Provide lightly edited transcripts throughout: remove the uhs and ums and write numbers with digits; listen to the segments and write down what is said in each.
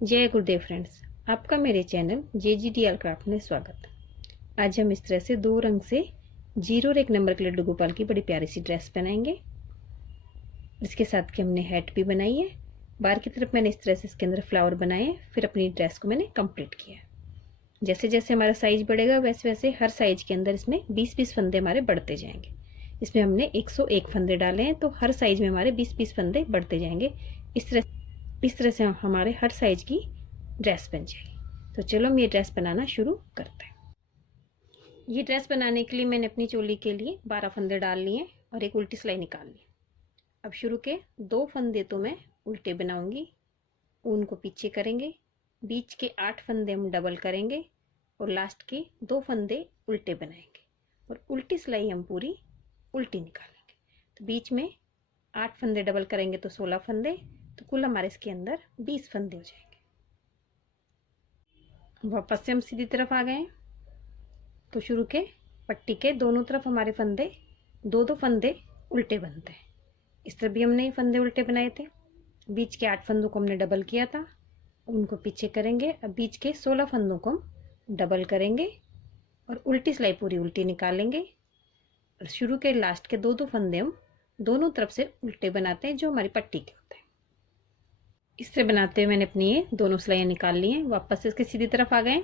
जय गुरुदेव फ्रेंड्स, आपका मेरे चैनल JGDR क्राफ्ट में स्वागत। आज हम इस तरह से 2 रंग से 0 और 1 नंबर के लड्डू गोपाल की बड़ी प्यारी सी ड्रेस बनाएंगे। इसके साथ की हमने हैट भी बनाई है। बाहर की तरफ मैंने इस तरह से इसके अंदर फ्लावर बनाए हैं। फिर अपनी ड्रेस को मैंने कंप्लीट किया। जैसे जैसे हमारा साइज बढ़ेगा वैसे वैसे हर साइज के अंदर इसमें 20-20 फंदे हमारे बढ़ते जाएंगे। इसमें हमने 101 फंदे डाले हैं, तो हर साइज में हमारे 20-20 फंदे बढ़ते जाएंगे। इस तरह से हमारे हर साइज की ड्रेस बन जाएगी। तो चलो हम ये ड्रेस बनाना शुरू करते हैं। ये ड्रेस बनाने के लिए मैंने अपनी चोली के लिए 12 फंदे डाल लिए और एक उल्टी सिलाई निकाल ली। अब शुरू के 2 फंदे तो मैं उल्टे बनाऊंगी, ऊन को पीछे करेंगे, बीच के 8 फंदे हम डबल करेंगे और लास्ट के 2 फंदे उल्टे बनाएंगे और उल्टी सिलाई हम पूरी उल्टी निकालेंगे। तो बीच में 8 फंदे डबल करेंगे तो 16 फंदे, तो कुल हमारे इसके अंदर 20 फंदे हो जाएंगे। वापस से हम सीधी तरफ आ गए हैं, तो शुरू के पट्टी के दोनों तरफ हमारे फंदे 2-2 फंदे उल्टे बनते हैं। इस तरफ भी हमने फंदे उल्टे बनाए थे। बीच के 8 फंदों को हमने डबल किया था, उनको पीछे करेंगे। अब बीच के 16 फंदों को हम डबल करेंगे और उल्टी सिलाई पूरी उल्टी निकालेंगे और शुरू के लास्ट के 2-2 फंदे हम दोनों तरफ से उल्टे बनाते हैं, जो हमारी पट्टी के होते हैं। इस तरह बनाते हुए मैंने अपनी ये दोनों सिलाइयाँ निकाल ली हैं। वापस से इसके सीधी तरफ आ गए।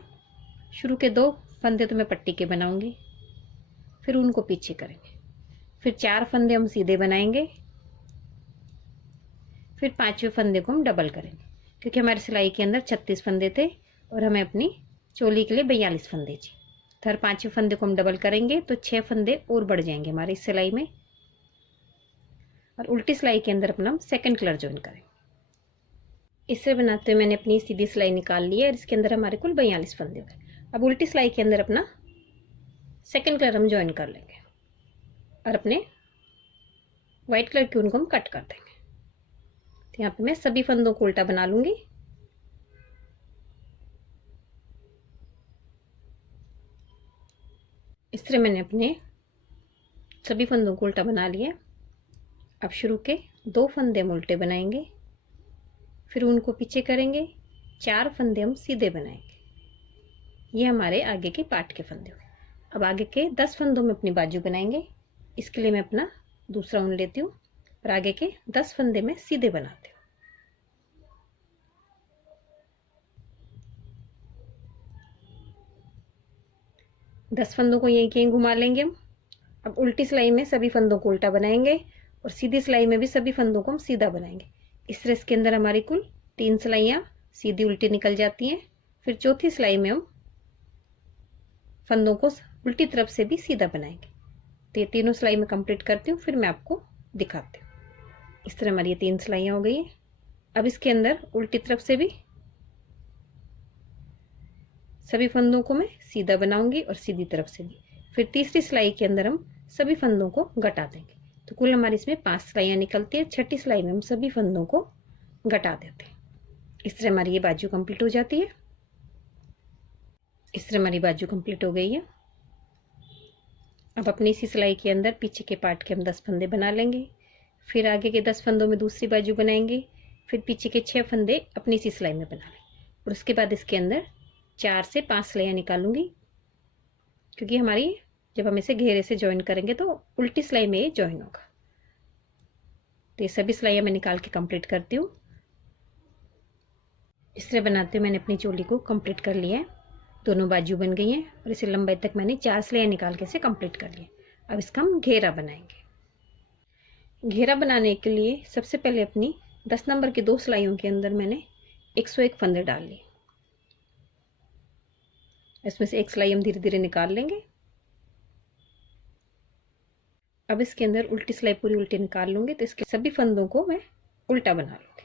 शुरू के 2 फंदे तो मैं पट्टी के बनाऊंगी, फिर उनको पीछे करेंगे, फिर 4 फंदे हम सीधे बनाएंगे, फिर 5वें फंदे को हम डबल करेंगे, क्योंकि हमारी सिलाई के अंदर 36 फंदे थे और हमें अपनी चोली के लिए 42 फंदे चाहिए। तो हर 5वें फंदे को हम डबल करेंगे तो 6 फंदे और बढ़ जाएंगे हमारी सिलाई में। और उल्टी सिलाई के अंदर अपना हम सेकेंड कलर ज्वाइन करेंगे। इससे बनाते हुए मैंने अपनी सीधी सिलाई निकाल ली है और इसके अंदर हमारे कुल 42 फंदे हो गए। अब उल्टी सिलाई के अंदर अपना सेकंड कलर हम ज्वाइन कर लेंगे और अपने व्हाइट कलर की ऊन को हम कट कर देंगे। तो यहाँ पे मैं सभी फंदों को उल्टा बना लूंगी। इस तरह मैंने अपने सभी फंदों को उल्टा बना लिया। अब शुरू के 2 फंदे हम उल्टे बनाएंगे, फिर उनको पीछे करेंगे, 4 फंदे हम सीधे बनाएंगे। ये हमारे आगे के पार्ट के फंदे हो गए। अब आगे के 10 फंदों में अपनी बाजू बनाएंगे। इसके लिए मैं अपना दूसरा ऊन लेती हूँ और आगे के 10 फंदे में सीधे बनाती हूँ। दस फंदों को यहीं कहीं घुमा लेंगे हम। अब उल्टी सिलाई में सभी फंदों को उल्टा बनाएंगे और सीधी सिलाई में भी सभी फंदों को हम सीधा बनाएंगे। इस तरह इसके अंदर हमारी कुल 3 सिलाइयाँ सीधी उल्टी निकल जाती हैं। फिर चौथी सिलाई में हम फंदों को उल्टी तरफ से भी सीधा बनाएंगे। तो ये तीनों सिलाई में कंप्लीट करती हूँ, फिर मैं आपको दिखाती हूँ। इस तरह हमारी ये 3 सिलाइयाँ हो गई हैं। अब इसके अंदर उल्टी तरफ से भी सभी फंदों को मैं सीधा बनाऊंगी और सीधी तरफ से भी। फिर तीसरी सिलाई के अंदर हम सभी फंदों को घटा देंगे। तो कुल हमारी इसमें 5 सिलाइयाँ निकलती है। छठी सिलाई में हम सभी फंदों को घटा देते हैं। इस तरह हमारी ये बाजू कंप्लीट हो जाती है। इस तरह हमारी बाजू कंप्लीट हो गई है। अब अपनी इसी सिलाई के अंदर पीछे के पार्ट के हम 10 फंदे बना लेंगे, फिर आगे के 10 फंदों में दूसरी बाजू बनाएंगे, फिर पीछे के 6 फंदे अपनी इसी सिलाई में बना लेंगे और उसके बाद इसके अंदर 4 से 5 सिलाइयाँ निकालूंगी, क्योंकि हमारी जब हम इसे घेरे से ज्वाइन करेंगे तो उल्टी सिलाई में ये ज्वाइन होगा। तो ये सभी सिलाइयाँ मैं निकाल के कंप्लीट करती हूँ। इस तरह बनाते हुए मैंने अपनी चोली को कंप्लीट कर लिया है। दोनों बाजू बन गई हैं और इसे लंबाई तक मैंने 4 सिलाइयाँ निकाल के इसे कंप्लीट कर लिया। अब इसका हम घेरा बनाएंगे। घेरा बनाने के लिए सबसे पहले अपनी 10 नंबर की 2 सिलाइयों के अंदर मैंने 101 फंदे डाल लिए। इसमें से एक सिलाई हम धीरे धीरे निकाल लेंगे। अब इसके अंदर उल्टी सिलाई पूरी उल्टी निकाल लूंगी, तो इसके सभी फंदों को मैं उल्टा बना लूंगी।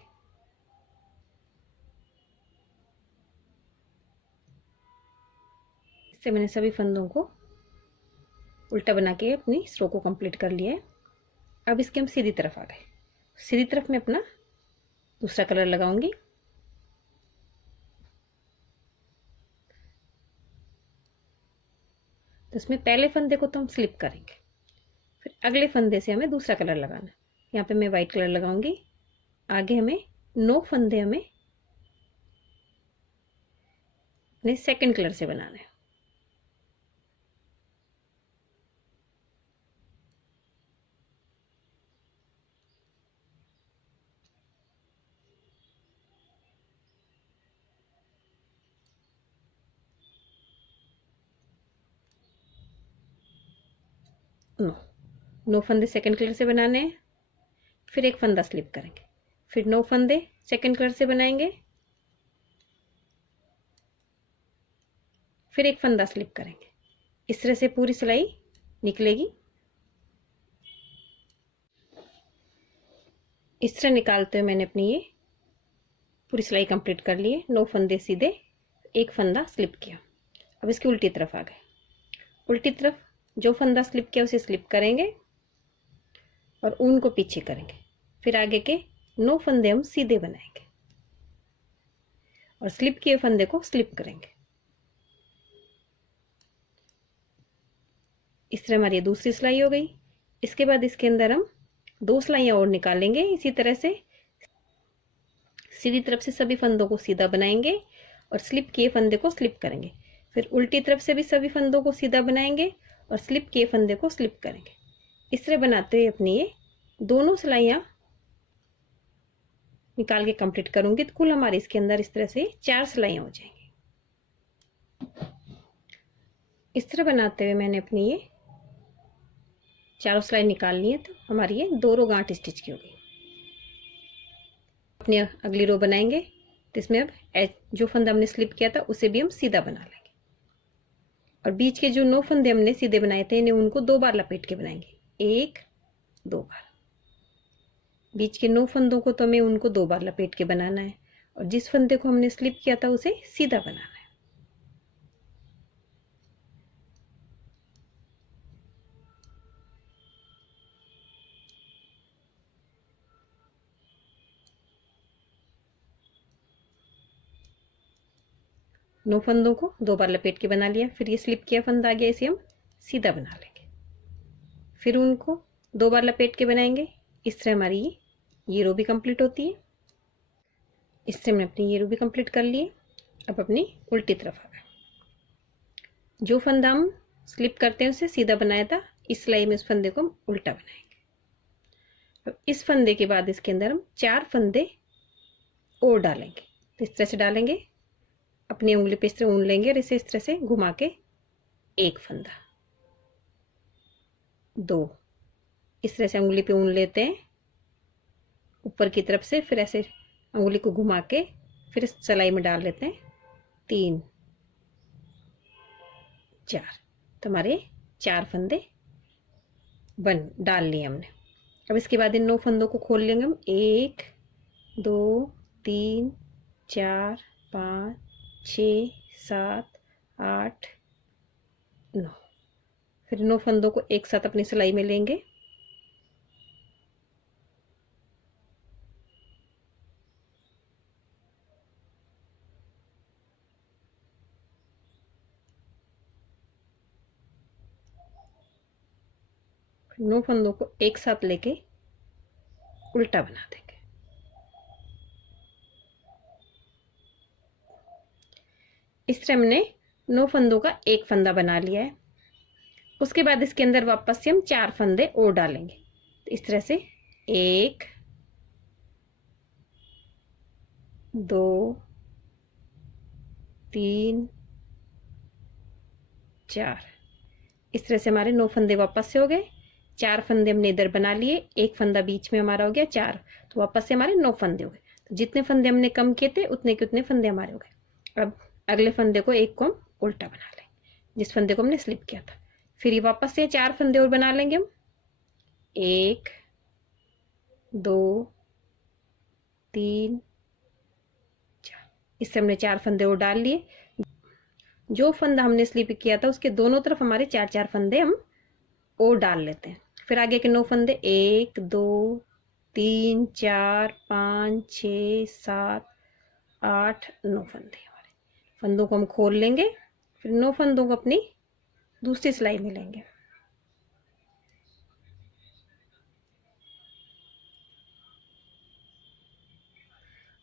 इससे मैंने सभी फंदों को उल्टा बना के अपनी रो को कंप्लीट कर लिया है। अब इसके हम सीधी तरफ आ गए। सीधी तरफ में अपना दूसरा कलर लगाऊंगी। तो इसमें पहले फंदे को तो हम स्लिप करेंगे, फिर अगले फंदे से हमें दूसरा कलर लगाना। यहाँ पे मैं व्हाइट कलर लगाऊंगी। आगे हमें 9 फंदे हमें अपने सेकंड कलर से बनाना है। नो फंदे सेकंड कलर से बनाने हैं, फिर एक फंदा स्लिप करेंगे, फिर 9 फंदे सेकंड कलर से बनाएंगे, फिर एक फंदा स्लिप करेंगे। इस तरह से पूरी सिलाई निकलेगी। इस तरह निकालते हुए मैंने अपनी ये पूरी सिलाई कंप्लीट कर ली है। 9 फंदे सीधे, एक फंदा स्लिप किया। अब इसकी उल्टी तरफ आ गए। उल्टी तरफ जो फंदा स्लिप किया उसे स्लिप करेंगे और ऊन को पीछे करेंगे। फिर आगे के 9 फंदे हम सीधे बनाएंगे और स्लिप किए फंदे को स्लिप करेंगे। इस तरह हमारी दूसरी सिलाई हो गई। इसके बाद इसके अंदर हम 2 सिलाइयां और निकालेंगे। इसी तरह से सीधी तरफ से सभी फंदों को सीधा बनाएंगे और स्लिप किए फंदे को स्लिप करेंगे। फिर उल्टी तरफ से भी सभी फंदों को सीधा बनाएंगे और स्लिप किए फंदे को स्लिप करेंगे। इस तरह बनाते हुए अपनी ये दोनों सिलाइयां निकाल के कंप्लीट करूंगी तो कुल हमारे इसके अंदर इस तरह से 4 सिलाइयां हो जाएंगी। इस तरह बनाते हुए मैंने अपनी ये चारों सिलाई निकाल ली है तो हमारी ये 2 रो गांठ स्टिच की हो गई। अपनी अगली रो बनाएंगे तो इसमें अब जो फंदा हमने स्लिप किया था उसे भी हम सीधा बना लेंगे और बीच के जो 9 फंदे हमने सीधे बनाए थे इन्हें उनको 2 बार लपेट के बनाएंगे। 1 2 बार। बीच के 9 फंदों को तो हमें उनको 2 बार लपेट के बनाना है और जिस फंदे को हमने स्लिप किया था उसे सीधा बनाना है। नौ फंदों को 2 बार लपेट के बना लिया। फिर ये स्लिप किया फंदा आ गया, इसे हम सीधा बना लेंगे। फिर उनको 2 बार लपेट के बनाएंगे। इस तरह हमारी ये रो भी कंप्लीट होती है। इस तरह मैंने अपनी ये रो भी कंप्लीट कर ली है। अब अपनी उल्टी तरफ आ गए। जो फंदा हम स्लिप करते हैं उसे सीधा बनाया था, इस सिलाई में उस फंदे को हम उल्टा बनाएंगे। अब इस फंदे के बाद इसके अंदर हम 4 फंदे और डालेंगे। तो इस तरह से डालेंगे, अपनी उंगली पे इस तरह ऊन लेंगे और इसे इस तरह से घुमा के 1 फंदा, 2, इस तरह से उंगली पे ऊन लेते हैं ऊपर की तरफ से, फिर ऐसे उंगली को घुमा के फिर इस सिलाई में डाल लेते हैं 3 4। तो हमारे 4 फंदे डाल लिए हमने। अब इसके बाद इन 9 फंदों को खोल लेंगे हम। 1 2 3 4 5 6 7 8 9। फिर 9 फंदों को एक साथ अपनी सिलाई में लेंगे। फिर 9 फंदों को एक साथ लेके उल्टा बना देंगे। इस तरह हमने 9 फंदों का एक फंदा बना लिया है। उसके बाद इसके अंदर वापस से हम 4 फंदे और डालेंगे। तो इस तरह से 1 2 3 4। इस तरह से हमारे 9 फंदे वापस से हो गए। 4 फंदे हमने इधर बना लिए, एक फंदा बीच में हमारा हो गया 4, तो वापस से हमारे 9 फंदे हो गए। तो जितने फंदे हमने कम किए थे उतने के उतने फंदे हमारे हो गए। अब अगले फंदे को एक को हम उल्टा बना लेंगे, जिस फंदे को हमने स्लिप किया था। फिर ये वापस से 4 फंदे और बना लेंगे हम। 1 2 3 4। इससे हमने 4 फंदे और डाल लिए। जो फंदा हमने स्लिप किया था उसके दोनों तरफ हमारे 4 4 फंदे हम और डाल लेते हैं। फिर आगे के 9 फंदे 1 2 3 4 5 6 7 8 9 फंदे। हमारे फंदों को हम खोल लेंगे। फिर 9 फंदों को अपनी दूसरी सिलाई में लेंगे।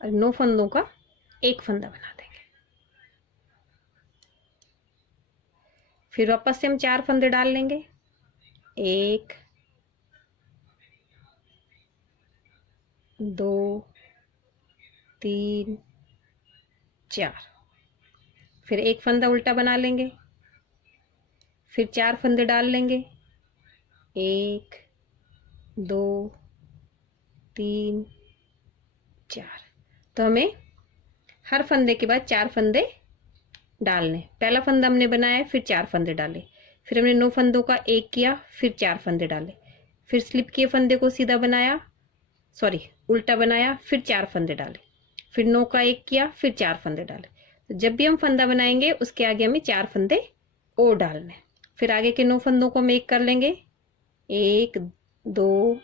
और 9 फंदों का एक फंदा बना देंगे। फिर वापस से हम 4 फंदे डाल लेंगे, 1 2 3 4। फिर एक फंदा उल्टा बना लेंगे, फिर 4 फंदे डाल लेंगे, 1 2 3 4। तो हमें हर फंदे के बाद 4 फंदे डालने। पहला फंदा हमने बनाया, फिर 4 फंदे डाले, फिर हमने 9 फंदों का एक किया, फिर 4 फंदे डाले, फिर स्लिप किए फंदे को सीधा बनाया, सॉरी उल्टा बनाया, फिर 4 फंदे डाले, फिर 9 का एक किया, फिर 4 फंदे डाले। तो जब भी हम फंदा बनाएंगे उसके आगे हमें 4 फंदे और डालने। फिर आगे के 9 फंदों को हम एक कर लेंगे, 1 2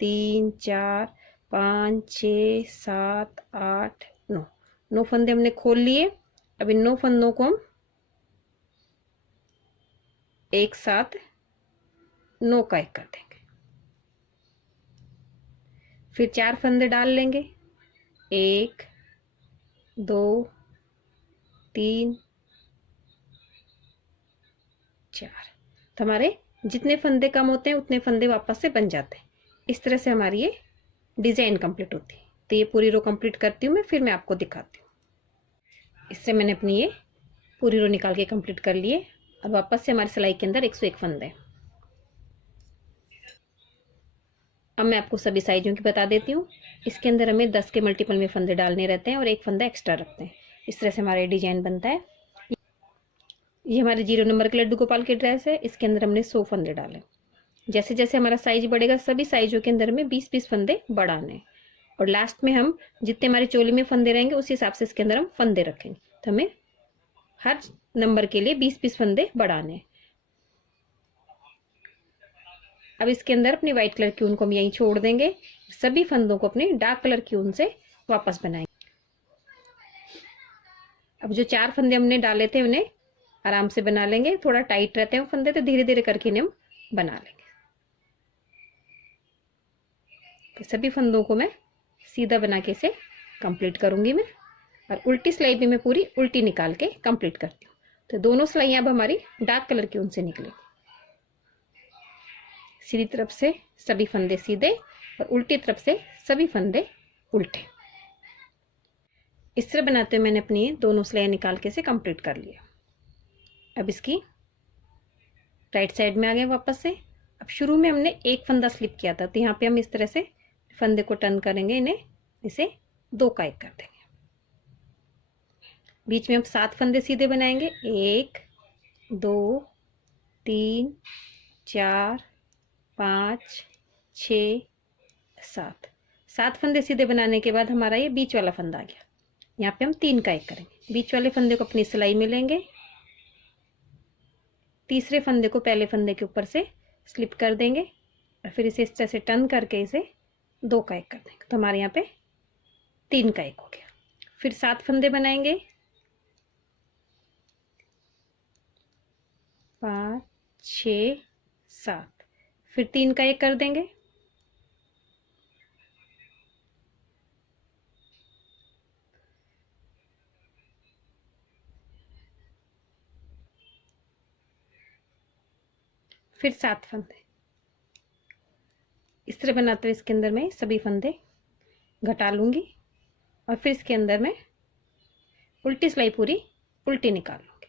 3 4 5 6 7 8 9। 9 फंदे हमने खोल लिए। अब इन 9 फंदों को हम एक साथ 9 का एक कर देंगे, फिर 4 फंदे डाल लेंगे, 1 2 3 4। तो हमारे जितने फंदे कम होते हैं उतने फंदे वापस से बन जाते हैं। इस तरह से हमारी ये डिजाइन कंप्लीट होती है। तो ये पूरी रो कंप्लीट करती हूँ मैं, फिर मैं आपको दिखाती हूँ। इससे मैंने अपनी ये पूरी रो निकाल के कंप्लीट कर लिए। अब वापस से हमारी सिलाई के अंदर 101 फंदे। अब मैं आपको सभी साइजों की बता देती हूँ। इसके अंदर हमें 10 के मल्टीपल में फंदे डालने रहते हैं और एक फंदा एक्स्ट्रा रखते हैं। इस तरह से हमारा डिजाइन बनता है। ये हमारे 0 नंबर के लड्डू गोपाल की ड्रेस है। इसके अंदर हमने 100 फंदे डाले। जैसे जैसे हमारा साइज बढ़ेगा सभी साइजों के अंदर में 20-20 फंदे बढ़ाने हैं और लास्ट में हम जितने हमारी चोली में फंदे रहेंगे उस हिसाब से इसके अंदर हम फंदे रखेंगे। तो हमें हर नंबर के लिए 20-20 फंदे बढ़ाने हैं। अब इसके अंदर अपनी व्हाइट कलर की ऊन को हम यहीं छोड़ देंगे। सभी फंदों को अपने डार्क कलर की ऊन से वापस बनाएंगे। अब जो 4 फंदे हमने डाले थे उन्हें आराम से बना लेंगे। थोड़ा टाइट रहते हैं फंदे, तो धीरे धीरे करके इन्हें हम बना लेंगे। तो सभी फंदों को मैं सीधा बना के इसे कंप्लीट करूंगी मैं, और उल्टी सिलाई भी मैं पूरी उल्टी निकाल के कंप्लीट करती हूँ। तो दोनों सिलाइयां अब हमारी डार्क कलर की ऊन से निकलेगी। सीधी तरफ से सभी फंदे सीधे और उल्टी तरफ से सभी फंदे उल्टे। इस तरह बनाते हुए मैंने अपनी दोनों सिलाइयां निकाल के इसे कंप्लीट कर लिया। अब इसकी राइट साइड में आ गए वापस से। अब शुरू में हमने एक फंदा स्लिप किया था, तो यहाँ पे हम इस तरह से फंदे को टर्न करेंगे, इन्हें इसे 2 का 1 कर देंगे। बीच में हम 7 फंदे सीधे बनाएंगे, 1 2 3 4 5 6 7। 7 फंदे सीधे बनाने के बाद हमारा ये बीच वाला फंदा आ गया। यहाँ पे हम 3 का 1 करेंगे। बीच वाले फंदे को अपनी सिलाई में लेंगे, तीसरे फंदे को पहले फंदे के ऊपर से स्लिप कर देंगे और फिर इसे इस तरह से टर्न करके इसे 2 का 1 कर देंगे। तो हमारे यहाँ पे 3 का 1 हो गया। फिर 7 फंदे बनाएंगे, 5 6 7। फिर 3 का 1 कर देंगे, फिर 7 फंदे। इस तरह बनाते हुए इसके अंदर मैं सभी फंदे घटा लूंगी और फिर इसके अंदर मैं उल्टी सिलाई पूरी उल्टी निकाल लूंगी।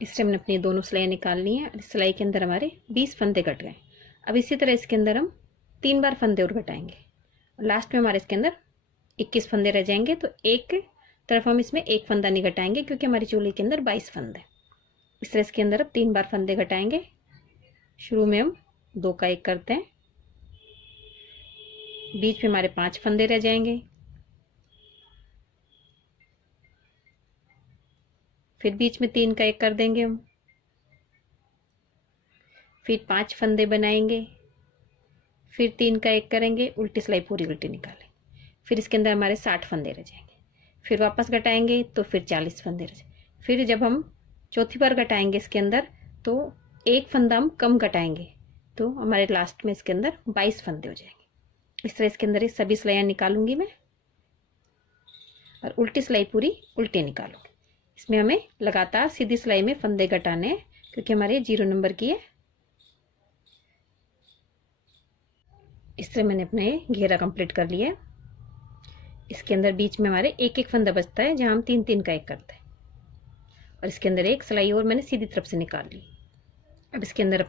इससे हमने अपनी दोनों सिलाई निकाल ली हैं। इस सिलाई के अंदर हमारे 20 फंदे घट गए। अब इसी तरह इसके अंदर हम 3 बार फंदे और घटाएंगे और लास्ट में हमारे इसके अंदर 21 फंदे रह जाएंगे। तो एक तरफ हम इसमें एक फंदा नहीं घटाएंगे क्योंकि हमारी चोली के अंदर 22 फंदे। इस तरह इसके अंदर अब 3 बार फंदे घटाएंगे। शुरू में हम 2 का 1 करते हैं, बीच में हमारे 5 फंदे रह जाएंगे, फिर बीच में 3 का 1 कर देंगे हम, फिर 5 फंदे बनाएंगे, फिर 3 का 1 करेंगे, उल्टी सिलाई पूरी उल्टी निकालेंगे। फिर इसके अंदर हमारे 60 फंदे रह जाएंगे। फिर वापस घटाएंगे तो फिर 40 फंदे रह जाएंगे। फिर जब हम चौथी बार घटाएंगे इसके अंदर तो एक फंदा हम कम घटाएंगे, तो हमारे लास्ट में इसके अंदर 22 फंदे हो जाएंगे। इस तरह इसके अंदर ये सभी सिलाइयाँ निकालूंगी मैं और उल्टी सिलाई पूरी उल्टी निकालूंगी। इसमें हमें लगातार सीधी सिलाई में फंदे घटाने हैं क्योंकि हमारे 0 नंबर की है। इस तरह मैंने अपना ये घेरा कंप्लीट कर लिया है। इसके अंदर बीच में हमारे एक एक फंदा बचता है जहां हम 3-3 का एक करते हैं, और इसके अंदर एक सिलाई और मैंने सीधी तरफ से निकाल ली। अब इसके अंदर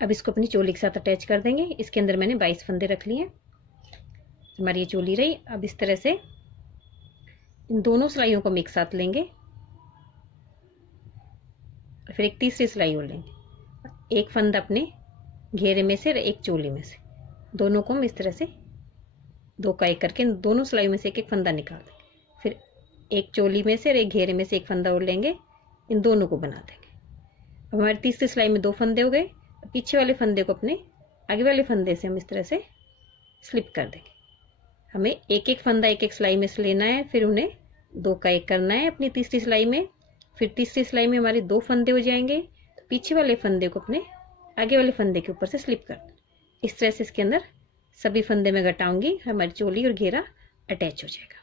अब इसको अपनी चोली के साथ अटैच कर देंगे। इसके अंदर मैंने 22 फंदे रख लिए हैं। हमारी ये चोली रही। अब इस तरह से इन दोनों सिलाइयों को हम एक साथ लेंगे और फिर एक तीसरी सिलाई और लेंगे। एक फंदा अपने घेरे में से और एक चोली में से, दोनों को हम इस तरह से 2 का एक करके दोनों सिलाइयों में से एक एक फंदा निकाल देंगे। फिर एक चोली में से और एक घेरे में से एक फंदा और लेंगे, इन दोनों को बना देंगे। अब हमारी तीसरी सिलाई में 2 फंदे हो गए। पीछे वाले फंदे को अपने आगे वाले फंदे से हम इस तरह से स्लिप कर देंगे। हमें एक एक फंदा एक एक सिलाई में से लेना है, फिर उन्हें 2 का एक करना है अपनी तीसरी सिलाई में। फिर तीसरी सिलाई में हमारे 2 फंदे हो जाएंगे, तो पीछे वाले फंदे को अपने आगे वाले फंदे के ऊपर से स्लिप कर दें। इस तरह से इसके अंदर सभी फंदे में घटाऊंगी, हमारी चोली और घेरा अटैच हो जाएगा।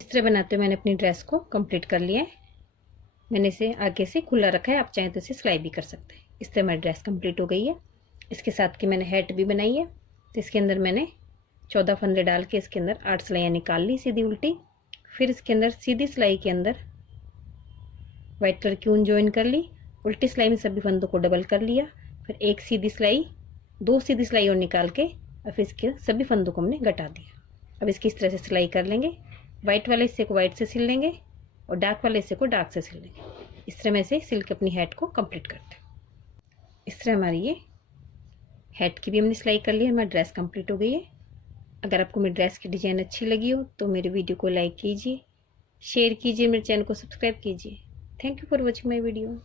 इस तरह बनाते हुए मैंने अपनी ड्रेस को कंप्लीट कर लिया है। मैंने इसे आगे से खुला रखा है, आप चाहें तो इसे सिलाई भी कर सकते हैं। इस तरह हमारी ड्रेस कंप्लीट हो गई है। इसके साथ की मैंने हैट भी बनाई है। तो इसके अंदर मैंने 14 फंदे डाल के इसके अंदर 8 सिलाइयाँ निकाल ली सीधी उल्टी। फिर इसके अंदर सीधी सिलाई के अंदर वाइट कलर की ऊन ज्वाइन कर ली। उल्टी सिलाई में सभी फंदों को डबल कर लिया। फिर एक सीधी सिलाई, 2 सीधी सिलाई और निकाल के और फिर इसके सभी फंदों को हमने घटा दिया। अब इसकी इस तरह से सिलाई कर लेंगे। वाइट वाले हिस्से को वाइट से सिल लेंगे और डार्क वाले हिस्से को डार्क से सिल लेंगे। इस तरह में से सिल के अपनी हैट को कंप्लीट करते हैं। इस तरह हमारी ये हैट की भी हमने सिलाई कर ली है। हमारी ड्रेस कंप्लीट हो गई है। अगर आपको मेरी ड्रेस की डिज़ाइन अच्छी लगी हो तो मेरे वीडियो को लाइक कीजिए, शेयर कीजिए, मेरे चैनल को सब्सक्राइब कीजिए। Thank you for watching my video.